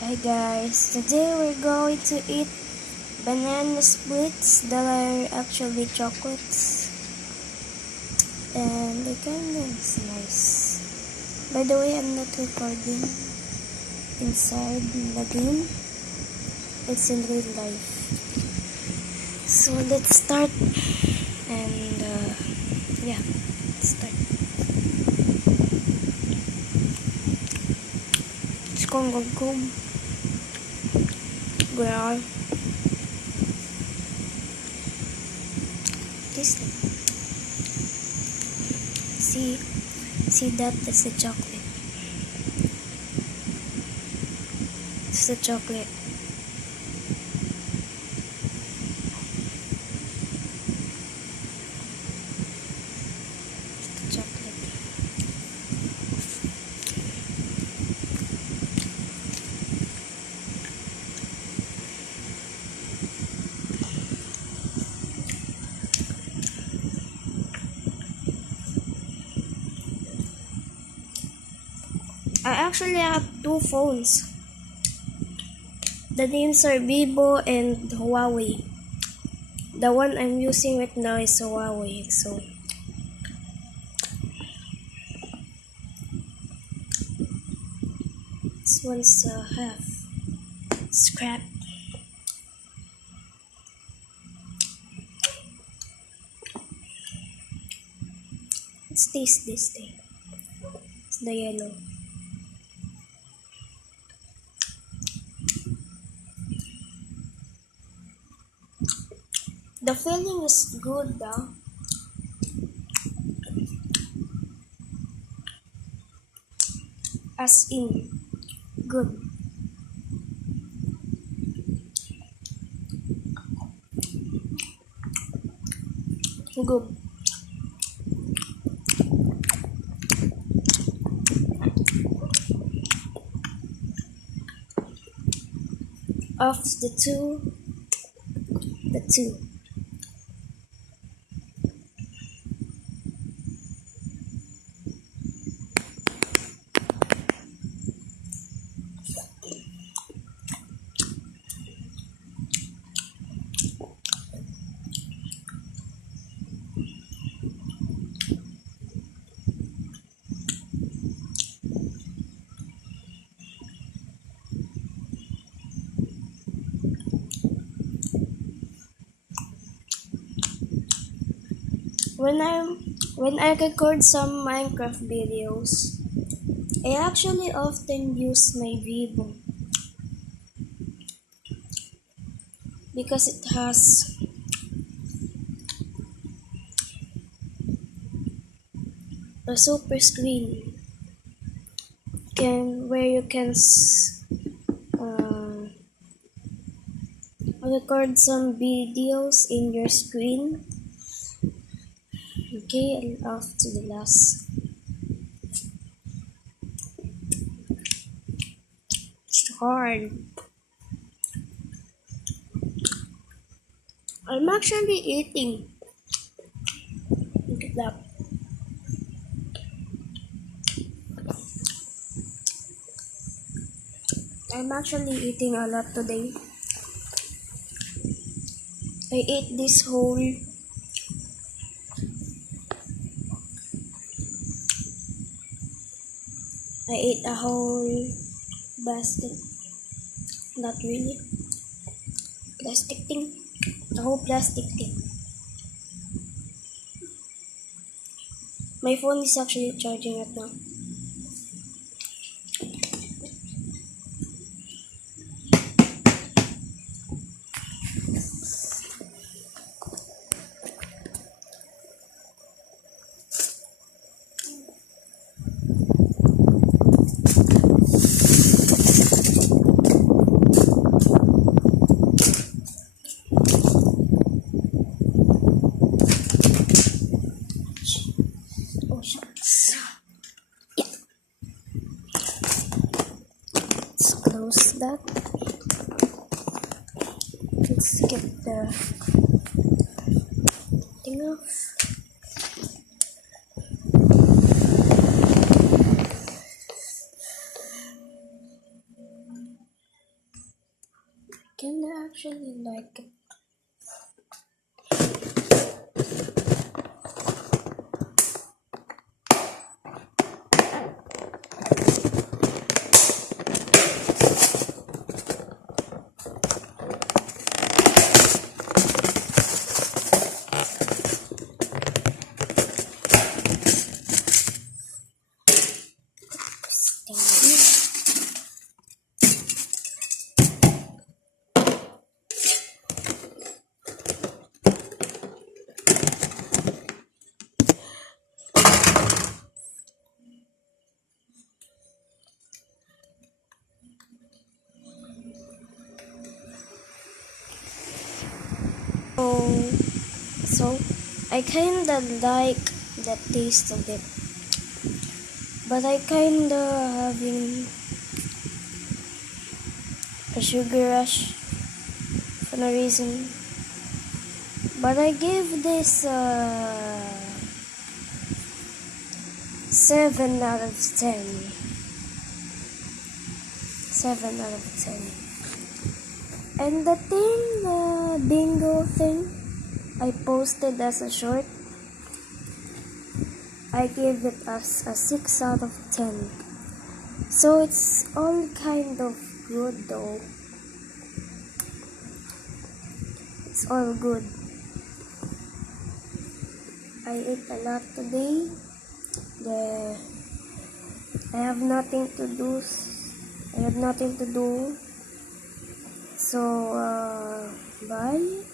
Hi guys, today we're going to eat banana splits that are actually chocolates, and the kind is nice. By the way, I'm not recording inside the game, it's in real life. So let's start, and yeah, let's start. Let's go. Girl. This. See that? That's the chocolate. It's the chocolate. It's the chocolate. I actually have two phones. The names are Vivo and Huawei. The one I'm using right now is Huawei, so this one's half scrap. Let's taste this thing. It's the yellow. The filling is good though. As in, good. Good. Of the two. When I record some Minecraft videos, I actually often use my Vivo because it has a super screen where you can record some videos in your screen. Okay, and off to the last. It's hard. I'm actually eating. Look at that. I'm actually eating a lot today. I ate this whole I ate a whole basket. Not really. Plastic thing. A whole plastic thing. My phone is actually charging right now. Oh shucks. Let's close that. Let's get the thing off. Can I actually like it? So I kinda like the taste of it, but I kinda having a sugar rush for no reason. But I give this 7 out of 10. 7 out of 10. And the thing, the bingo thing I posted as a short, I gave it as a 6 out of 10. So it's all kind of good though. It's all good. I ate a lot today. I have nothing to do. So bye.